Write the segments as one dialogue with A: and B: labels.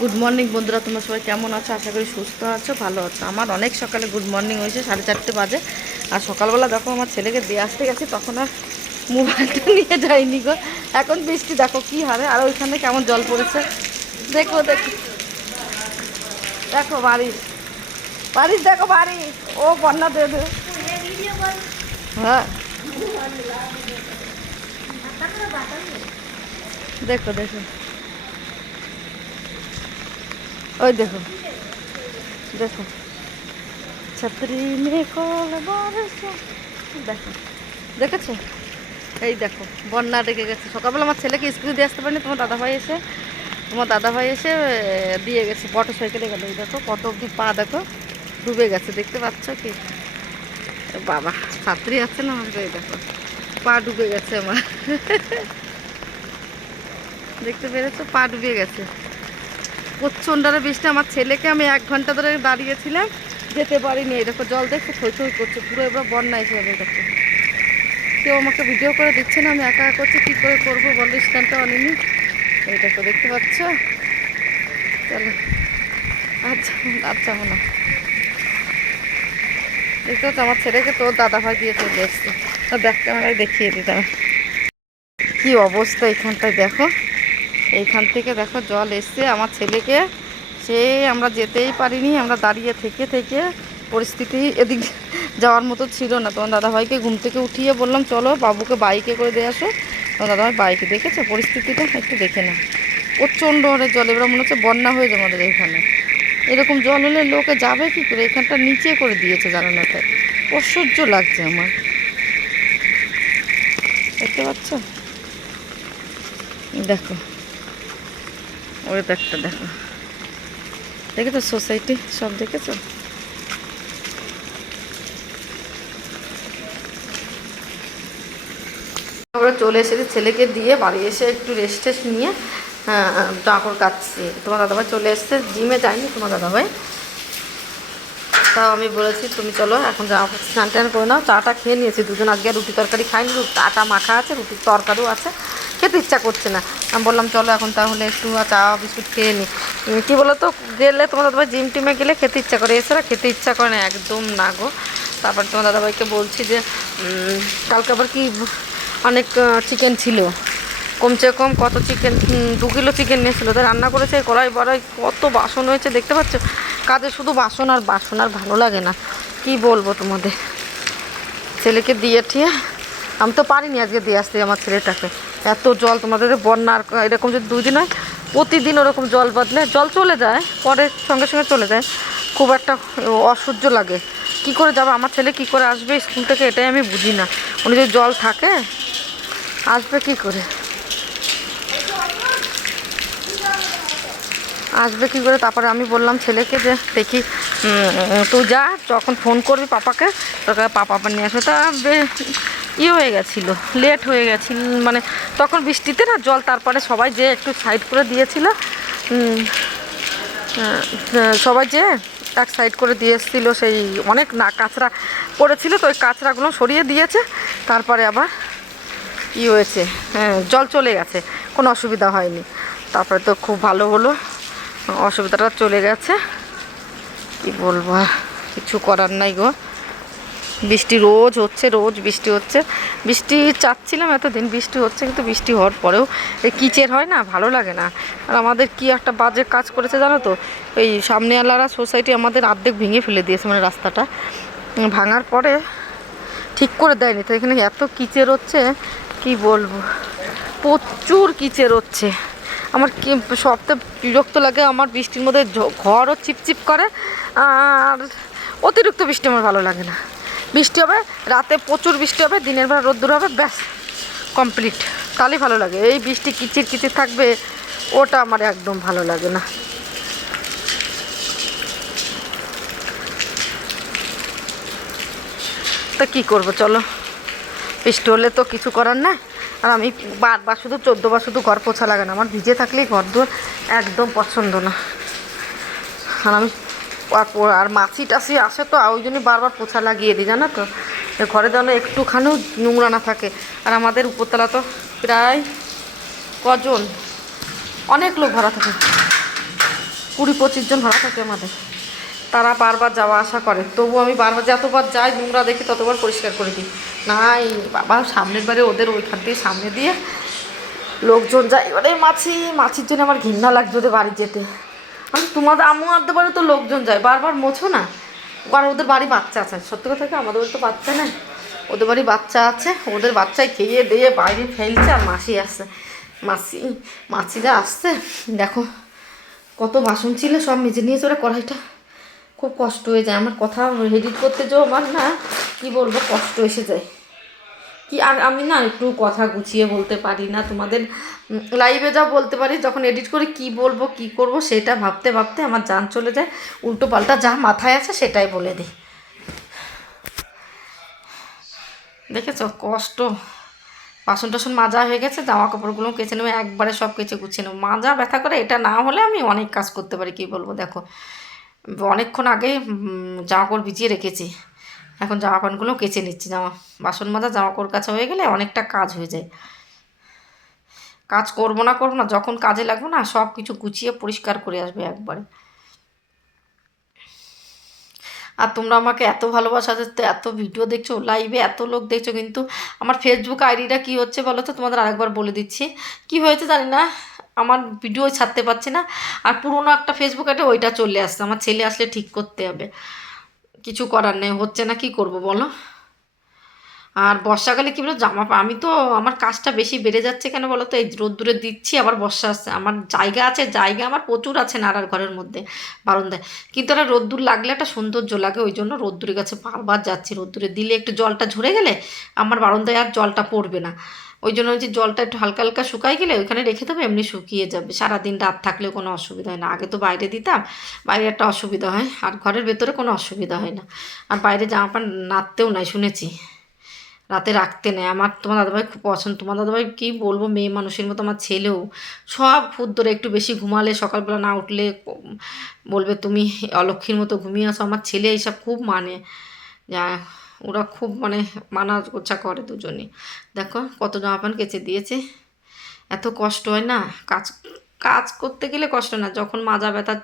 A: Good morning বন্ধুরা, তোমরা সবাই কেমন আছো? আশা করি সুস্থ আছো, ভালো আছো। আমার অনেক সকালে গুড মর্নিং হয়েছে, সাড়ে চারটে বাজে। আর সকালবেলা যখন আমার ছেলেকে দিয়ে আসতে গেছি, তখন আর মোবাইলটা নিয়ে যাইনি গো। এখন বৃষ্টি, দেখো কি হারে। আর ওইখানে কেমন জল পড়েছে? দেখো দেখো। দেখো বাড়ি বাড়ির, দেখো বাড়ি ও, বন্যা দে। হ্যাঁ। দেখো দেখো। ওই দেখো দেখো। ছাত্রী মে কল। দেখো, দেখেছ? এই দেখো, বন্যা ডেকে গেছে। সকালবেলা আমার ছেলেকে স্কুলে দিয়ে আসতে পারিনি, তোমার দাদাভাই এসে, তোমার দাদাভাই এসে দিয়ে গেছে মোটর সাইকেলে গেল। এই দেখো, কত অব্দি পা দেখো, ডুবে গেছে, দেখতে পাচ্ছ কি? বাবা, ছাত্রী আছে না আমার এই দেখো, পা ডুবে গেছে আমার। দেখতে পেরেছ? পা ডুবে গেছে। প্রচণ্ডারে বৃষ্টি। আমার ছেলেকে আমি এক ঘণ্টা ধরে দাঁড়িয়েছিলাম, যেতে পারিনি। দেখো, জল দেখো থই থই করছে, পুরো এবার বন্যা এসে যাবে দেখো। কেউ আমাকে ভিডিও করে দিচ্ছে না, আমি একা একা করছি, কী করে করব বলো, স্ট্যান্ডটা অনেনি এই দেখো, দেখতে পাচ্ছ? চলো আচ্ছা আচ্ছা মনে দেখতে পাচ্ছ, আমার ছেলেকে তোর দাদা ভাই দিয়ে চলে এসছে। ব্যাক ক্যামেরায় দেখিয়ে দিতাম কি অবস্থা এখানটায়, দেখো। এইখান থেকে দেখো জল এসছে আমার ছেলেকে। সে আমরা যেতেই পারিনি, আমরা দাঁড়িয়ে থেকে থেকে পরিস্থিতি এদিক যাওয়ার মতো ছিল না। তোমার দাদাভাইকে ঘুম থেকে উঠিয়ে বললাম, চলো বাবুকে বাইকে করে দিয়ে আসো। তোমার দাদাভাই বাইকে দেখেছ? পরিস্থিতিটা একটু দেখে না প্রচণ্ড হারে জল, এবার মনে হচ্ছে বন্যা হয়ে যাবে আমাদের এখানে। এরকম জল হলে লোকে যাবে কি করে? এখানটা নিচে করে দিয়েছে জানানোটা অসহ্য লাগছে আমার। দেখতে পাচ্ছ? দেখো। ওই ব্যাগটা দেখো। দেখেছ সোসাইটি? সব দেখেছ? আমরা চলে এসেছি ছেলেকে দিয়ে, বাড়ি এসে একটু রেস্ট টেস্ট নিয়ে ডাকর কাটছি। তোমার দাদাভাই চলে এসছে জিমে যায়নি তোমার দাদাভাই? তাও আমি বলেছি, তুমি চলো, এখন স্নান টান করে নাও, চাটা খেয়ে নিয়েছি। দুজন আজকে রুটি তরকারি খাইনি আটা মাখা আছে, রুটির তরকারিও আছে। খেতে ইচ্ছা করছে না। আমি বললাম, চলো এখন তাহলে একটু চা, বিস্কুট খেয়ে নিই কী বলো তো গেলে তোমার দাদাভাই জিম টিমে গেলে খেতে ইচ্ছা করে। এছাড়া খেতে ইচ্ছা করে না, একদম না গো। তারপর তোমার দাদাভাইকে বলছি যে কালকে আবার কি অনেক চিকেন ছিল। কমসে কম কত চিকেন দু কিলো চিকেন নিয়েছিল। তো রান্না করেছে, কড়াই বড়াই, কত বাসন হয়েছে, দেখতে পাচ্ছ? কাজে শুধু বাসন আর বাসন, আর ভালো লাগে না। কি বলব তোমাদের? ছেলেকে দিয়ে ঠিয়ে, আমি তো পারিনি আজকে দিয়ে আসতে আমার ছেলেটাকে। এত জল তোমাদের বন্যার এরকম যদি দুই দিন হয়, প্রতিদিন ওরকম জল বদলে জল চলে যায়, পরে সঙ্গে সঙ্গে চলে যায়। খুব একটা অসহ্য লাগে। কি করে যাবে? আমার ছেলে কি করে আসবে স্কুল থেকে এটাই আমি বুঝি না। উনি যদি জল থাকে, আসবে কি করে? আসবে কি করে? তারপরে আমি বললাম ছেলেকে যে, দেখি তুই যা, যখন ফোন করবি পাপাকে, তোকে পাপা নিয়ে আসবে। তা ইয়ে হয়ে গেছিল লেট হয়ে গেছিল মানে তখন বৃষ্টিতে না জল তারপরে সবাই যে একটু সাইড করে দিয়েছিল সবাই যে এক সাইড করে দিয়ে এসেছিল, সেই অনেক না কাঁচরা পড়েছিল, তো ওই কাঁচরাগুলো সরিয়ে দিয়েছে, তারপরে আবার ই হয়েছে হ্যাঁ জল চলে গেছে, কোনো অসুবিধা হয়নি। তারপরে তো খুব ভালো হলো, অসুবিধাটা চলে গেছে, কি বলব কিছু করার নাই গো। বৃষ্টি রোজ হচ্ছে, রোজ বৃষ্টি হচ্ছে। বৃষ্টি চাচ্ছিলাম এতদিন, বৃষ্টি হচ্ছে কিন্তু বৃষ্টি হওয়ার পরেও এই কিচের হয় না, ভালো লাগে না। আর আমাদের কি একটা বাজে কাজ করেছে জানো তো? এই সামনেওয়ালারা সোসাইটি আমাদের অর্ধেক ভেঙে ফেলে দিয়েছে মানে রাস্তাটা। ভাঙার পরে ঠিক করে দেয়নি। তো এখানে এত কিচের হচ্ছে, কি বলব? প্রচুর কিচের হচ্ছে। আমার কি সবথেকে বিরক্ত লাগে আমার বৃষ্টির মধ্যে ঘরও চিপচিপ করে, আর অতিরিক্ত বৃষ্টি আমার ভালো লাগে না। বৃষ্টি হবে, রাতে প্রচুর বৃষ্টি হবে, দিনের বেলা রোদ্দুর হবে, ব্যাস কমপ্লিট তাহলেই ভালো লাগে। এই বৃষ্টি কিচির কিচির থাকবে, ওটা আমার একদম ভালো লাগে না। তা কী করব, চলো। বৃষ্টি হলে তো কিছু করার নাই। আর আমি বারবার শুধু, চোদ্দোবার শুধু ঘর পোছা লাগে না। আমার ভিজে থাকলেই ঘর দুয়ার একদম পছন্দ না। আর আমি আর মাছি টাছি আসে তো ওই জন্য বারবার পোছা লাগিয়ে দিই, জানো তো? ঘরে যেন একটুখানিও নোংরা না থাকে। আর আমাদের উপরতলা তো প্রায় কজন? অনেক লোক ভরা থাকে। কুড়ি পঁচিশ জন ভাড়া থাকে আমাদের। তারা বারবার যাওয়া আসা করে। তবু আমি বারবার যতবার যাই নোংরা দেখি, ততবার পরিষ্কার করে দিই। নাই, বাবা, সামনের বারে ওদের ওইখান দিয়ে সামনে দিয়ে লোকজন যায় এবারে মাছি, মাছির জন্য আমার ঘৃণা লাগছে ওদের বাড়ি যেতে। আমি তোমাদের, আম্মু আনতে পারে তো লোকজন যায়। বারবার মোছো না। আর ওদের বাড়ি বাচ্চা আছে। সত্যি কথা কি? আমাদের বাড়ি তো বাচ্চা নেই। ওদের বাড়ি বাচ্চা আছে। ওদের বাচ্চায় খেয়ে দিয়ে বাইরে ফেলছে আর মাসি আসছে মাসি, মাসিরা আসছে। দেখো কত বাসন ছিল, সব মেজে নিয়ে চলে কড়াইটা। খুব কষ্ট হয়ে যায়। আমার কথা এডিট করতে যাও আমার না। কি বলব? কষ্ট এসে যায়। কি, আর আমি না একটু কথা গুছিয়ে বলতে পারি না তোমাদের। লাইভে যা বলতে পারি, যখন এডিট করে কি বলব, কি করব, সেটা ভাবতে ভাবতে আমার যান চলে যায়। উল্টো পাল্টা যা মাথায় আছে সেটাই বলে দিই। দেখেছ কষ্ট। বাসন টাসন মাজা হয়ে গেছে জামা কাপড়গুলো কেচে নেব, একবারে সব কেচে গুছিয়ে নেব। মাজা ব্যথা করে এটা না হলে আমি অনেক কাজ করতে পারি, কি বলব, দেখো। অনেকক্ষণ আগে জামা কাপড় ভিজিয়ে রেখেছি। এখন জামা প্যান্টগুলো কেচে নিচ্ছি, জামা বাসন মাজা, জামা কোর কাছা হয়ে গেলে অনেকটা কাজ হয়ে যায়। কাজ করব না করব না, যখন কাজে লাগবো না, সব কিছু গুছিয়ে পরিষ্কার করে আসবে একবারে। আর তোমরা আমাকে এত ভালোবাসা দিতে এত ভিডিও দেখছ লাইভে এত লোক দেখছ, কিন্তু আমার ফেসবুক আইডিটা কি হচ্ছে বলো তো? তোমাদের আরেকবার বলে দিচ্ছি। কি হয়েছে জানি না, আমার ভিডিও ছাড়তে পারছি না, আর পুরোনো একটা ফেসবুক আইডি ওইটা চলে আসছে, আমার ছেলে আসলে ঠিক করতে হবে। কিছু করার নেই, হচ্ছে না কি করব বলো? আর বর্ষাকালে কী বলো, জামা আমি তো আমার কাজটা বেশি বেড়ে যাচ্ছে কেন বলো তো? এই রোদ্দুরে দিচ্ছি, আবার বর্ষা আসছে। আমার জায়গা আছে, জায়গা আমার প্রচুর আছে নাড়ার ঘরের মধ্যে, বারান্দায়। কিন্তু একটা রোদ্দুর লাগলে একটা সৌন্দর্য লাগে, ওই জন্য রোদ্দুরের কাছে বারবার যাচ্ছি। রোদ্দুরে দিলে একটু জলটা ঝরে গেলে আমার বারান্দায় আর জলটা পড়বে না। ওই জন্য যে জলটা একটু হালকা হালকা শুকাই গেলে ওইখানে রেখে দেবো, এমনি শুকিয়ে যাবে। সারাদিন রাত থাকলেও কোনো অসুবিধা হয় না। আগে তো বাইরে দিতাম, বাইরে একটা অসুবিধা হয়, আর ঘরের ভেতরে কোনো অসুবিধা হয় না। আর বাইরে জামা প্যান্ট নাড়তেও নাই, শুনেছি। রাতে রাখতে নেয় আমার তোমার দাদাভাই খুব পছন্দ। তোমার দাদাভাই কী বলব, মেয়ে মানুষের মতো আমার ছেলেও। সব খুদ ধরে একটু বেশি ঘুমালে, সকালবেলা না উঠলে, বলবে তুমি অলক্ষীর মতো ঘুমিয়ে আসো। আমার ছেলে এইসব খুব মানে। যা ওরা খুব মানে মানা গোছা করে দুজনে দেখো কত জামা প্যান্ট কেচে দিয়েছে। এত কষ্ট হয় না? কাজ কাজ করতে গেলে কষ্ট না। যখন মাজা ব্যথা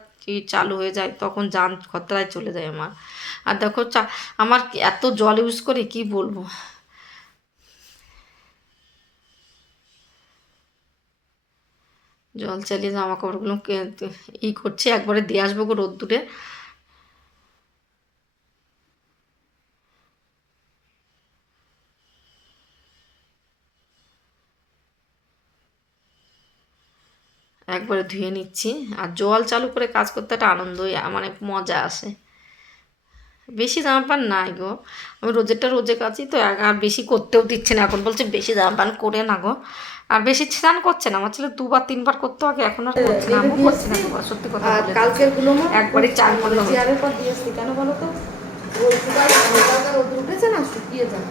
A: চালু হয়ে যায়, তখন যান খতরায় চলে যায় আমার। আর দেখো চা, আমার এত জল ইউজ করে, কি বলব? জল চালিয়ে জামা কাপড়গুলো ই করছে, একবারে দিয়ে আসব গো রোদ্দুরে। একবারে ধুয়ে নিচ্ছি। আর জল চালু করে কাজ করতে একটা আনন্দই মানে মজা আসে। বেশি জামা প্যান্ট নাই গো। আমি রোজেরটা রোজে কাছি তো আর বেশি করতেও দিচ্ছে না। এখন বলছে বেশি জামা প্যান্ট করে না গো। আর বেশি স্নান করছে না। আমার ছেলে দুবার তিনবার করতে হবে এখন আর করছে না। আমিও করছি না সত্যি কথা
B: কালকেরগুলো
A: একবারে চার মনে।
B: চেয়ারের পর দিয়ে এসছি কেন বলো তো? রোদ উঠেছে না? শুকিয়ে যায়